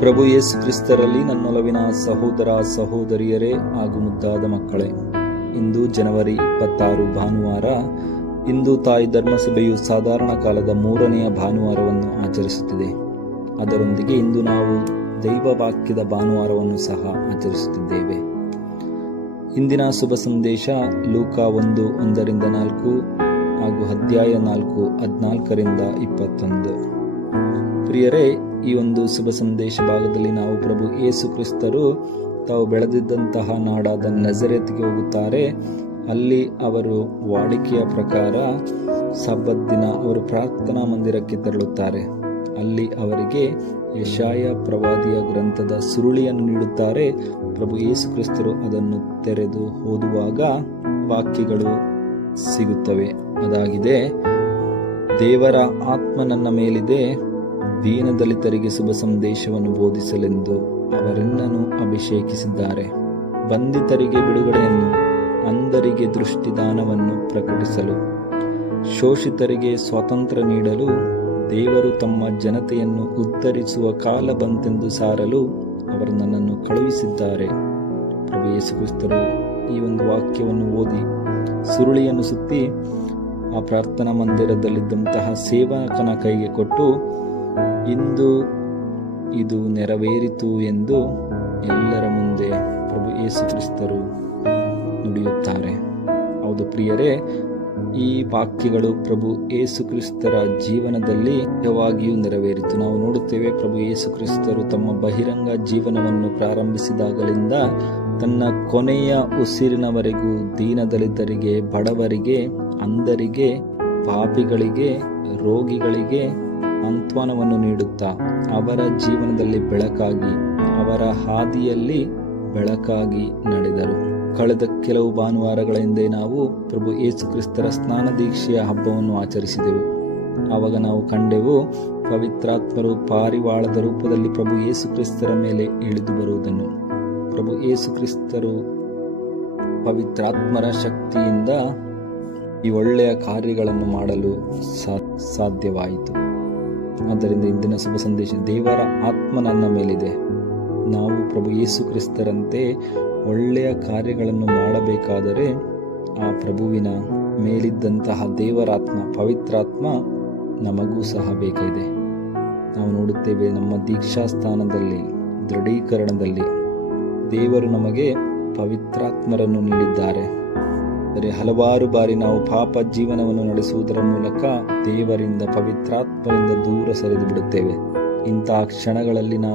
ಪ್ರಭು ಯೇಸು ಕ್ರಿಸ್ತರಲ್ಲಿ ನನ್ನೊಲವಿನ ಸಹೋದರ ಸಹೋದರಿಯರೇ ಹಾಗೂ ಮುದ್ದಾದ ಮಕ್ಕಳೇ, ಇಂದು ಜನವರಿ 26 ಭಾನುವಾರ. ಇಂದು ತಾಯಿ ಧರ್ಮಸಭೆಯು ಸಾಧಾರಣ ಕಾಲದ 3ನೆಯ ಭಾನುವಾರವನ್ನು ಆಚರಿಸುತ್ತಿದೆ. ಅದರೊಂದಿಗೆ ಇಂದು ನಾವು ದೈವ ವಾಕ್ಯದ ಭಾನುವಾರವನ್ನು ಸಹ ಆಚರಿಸುತ್ತಿದ್ದೇವೆ. ಇಂದಿನ ಶುಭ ಸಂದೇಶ ಲೂಕ 1:1-4 ಹಾಗೂ ಅಧ್ಯಾಯ 4 14-21. ಪ್ರಿಯರೇ, ಈ ಒಂದು ಶುಭ ಸಂದೇಶ ಭಾಗದಲ್ಲಿ ನಾವು ಪ್ರಭು ಯೇಸು ಕ್ರಿಸ್ತರು ತಾವು ಬೆಳೆದಿದ್ದಂತಹ ನಾಡಾದ ನಜರೇತಿಗೆ ಹೋಗುತ್ತಾರೆ. ಅಲ್ಲಿ ಅವರು ವಾಡಿಕೆಯ ಪ್ರಕಾರ ಸಬ್ಬತ್ ದಿನ ಅವರು ಪ್ರಾರ್ಥನಾ ಮಂದಿರಕ್ಕೆ ತೆರಳುತ್ತಾರೆ. ಅಲ್ಲಿ ಅವರಿಗೆ ಯೆಶಾಯ ಪ್ರವಾದಿಯ ಗ್ರಂಥದ ಸುರುಳಿಯನ್ನು ನೀಡುತ್ತಾರೆ. ಪ್ರಭು ಯೇಸು ಕ್ರಿಸ್ತರು ಅದನ್ನು ತೆರೆದು ಓದುವಾಗ ವಾಕ್ಯಗಳು ಸಿಗುತ್ತವೆ. ಅದಾಗಿದೆ: ದೇವರ ಆತ್ಮ ನನ್ನ ಮೇಲಿದೆ, ದೀನದಲಿತರಿಗೆ ಶುಭ ಸಂದೇಶವನ್ನು ಬೋಧಿಸಲೆಂದು ಅವರೆನ್ನನ್ನು ಅಭಿಷೇಕಿಸಿದ್ದಾರೆ. ಬಂಧಿತರಿಗೆ ಬಿಡುಗಡೆಯನ್ನು, ಅಂಧರಿಗೆ ದೃಷ್ಟಿದಾನವನ್ನು ಪ್ರಕಟಿಸಲು, ಶೋಷಿತರಿಗೆ ಸ್ವಾತಂತ್ರ್ಯ ನೀಡಲು, ದೇವರು ತಮ್ಮ ಜನತೆಯನ್ನು ಉದ್ಧರಿಸುವ ಕಾಲ ಬಂತೆಂದು ಸಾರಲು ಅವರು ನನ್ನನ್ನು ಕಳುಹಿಸಿದ್ದಾರೆ. ಪ್ರಭು ಯೇಸು ಕ್ರಿಸ್ತರು ಈ ಒಂದು ವಾಕ್ಯವನ್ನು ಓದಿ ಸುರುಳಿಯನ್ನು ಸುತ್ತಿ ಆ ಪ್ರಾರ್ಥನಾ ಮಂದಿರದಲ್ಲಿದ್ದಂತಹ ಸೇವಕನ ಕೈಗೆ ಕೊಟ್ಟು, ಇಂದು ಇದು ನೆರವೇರಿತು ಎಂದು ಎಲ್ಲರ ಮುಂದೆ ಪ್ರಭು ಯೇಸು ಕ್ರಿಸ್ತರು ನುಡಿಯುತ್ತಾರೆ. ಹೌದು ಪ್ರಿಯರೇ, ಈ ವಾಕ್ಯಗಳು ಪ್ರಭು ಯೇಸು ಕ್ರಿಸ್ತರ ಜೀವನದಲ್ಲಿ ನಿಜವಾಗಿಯೂ ನೆರವೇರಿತು. ನಾವು ನೋಡುತ್ತೇವೆ, ಪ್ರಭು ಯೇಸು ಕ್ರಿಸ್ತರು ತಮ್ಮ ಬಹಿರಂಗ ಜೀವನವನ್ನು ಪ್ರಾರಂಭಿಸಿದಾಗಲಿಂದ ತನ್ನ ಕೊನೆಯ ಉಸಿರಿನವರೆಗೂ ದೀನದಲಿತರಿಗೆ, ಬಡವರಿಗೆ, ಅಂಧರಿಗೆ, ಪಾಪಿಗಳಿಗೆ, ರೋಗಿಗಳಿಗೆ ಸಾಂತ್ವನವನ್ನು ನೀಡುತ್ತಾ ಅವರ ಜೀವನದಲ್ಲಿ ಬೆಳಕಾಗಿ, ಅವರ ಹಾದಿಯಲ್ಲಿ ಬೆಳಕಾಗಿ ನಡೆದರು. ಕಳೆದ ಕೆಲವು ಭಾನುವಾರಗಳ ಹಿಂದೆ ನಾವು ಪ್ರಭು ಯೇಸು ಕ್ರಿಸ್ತರ ಸ್ನಾನ ದೀಕ್ಷೆಯ ಹಬ್ಬವನ್ನು ಆಚರಿಸಿದೆವು. ಆವಾಗ ನಾವು ಕಂಡೆವು, ಪವಿತ್ರಾತ್ಮರು ಪಾರಿವಾಳದ ರೂಪದಲ್ಲಿ ಪ್ರಭು ಯೇಸು ಕ್ರಿಸ್ತರ ಮೇಲೆ ಇಳಿದು ಬರುವುದನ್ನು. ಪ್ರಭು ಯೇಸು ಕ್ರಿಸ್ತರು ಪವಿತ್ರಾತ್ಮರ ಶಕ್ತಿಯಿಂದ ಈ ಒಳ್ಳೆಯ ಕಾರ್ಯಗಳನ್ನು ಮಾಡಲು ಸಾಧ್ಯವಾಯಿತು. ಆದ್ದರಿಂದ ಇಂದಿನ ಶುಭ ಸಂದೇಶ, ದೇವರ ಆತ್ಮ ನನ್ನ ಮೇಲಿದೆ. ನಾವು ಪ್ರಭು ಯೇಸು ಕ್ರಿಸ್ತರಂತೆ ಒಳ್ಳೆಯ ಕಾರ್ಯಗಳನ್ನು ಮಾಡಬೇಕಾದರೆ ಆ ಪ್ರಭುವಿನ ಮೇಲಿದ್ದಂತಹ ದೇವರಾತ್ಮ, ಪವಿತ್ರಾತ್ಮ ನಮಗೂ ಸಹ ಬೇಕಾಗಿದೆ. ನಾವು ನೋಡುತ್ತೇವೆ, ನಮ್ಮ ದೀಕ್ಷಾ ಸ್ಥಾನದಲ್ಲಿ, ದೃಢೀಕರಣದಲ್ಲಿ ದೇವರು ನಮಗೆ ಪವಿತ್ರಾತ್ಮರನ್ನು ನೀಡಿದ್ದಾರೆ. ಆದರೆ ಹಲವಾರು ಬಾರಿ ನಾವು ಪಾಪ ಜೀವನವನ್ನು ನಡೆಸುವುದರ ಮೂಲಕ ದೇವರಿಂದ, ಪವಿತ್ರಾತ್ಮರಿಂದ ದೂರ ಸರಿದು ಬಿಡುತ್ತೇವೆ. ಇಂತಹ ಕ್ಷಣಗಳಲ್ಲಿ ನಾವು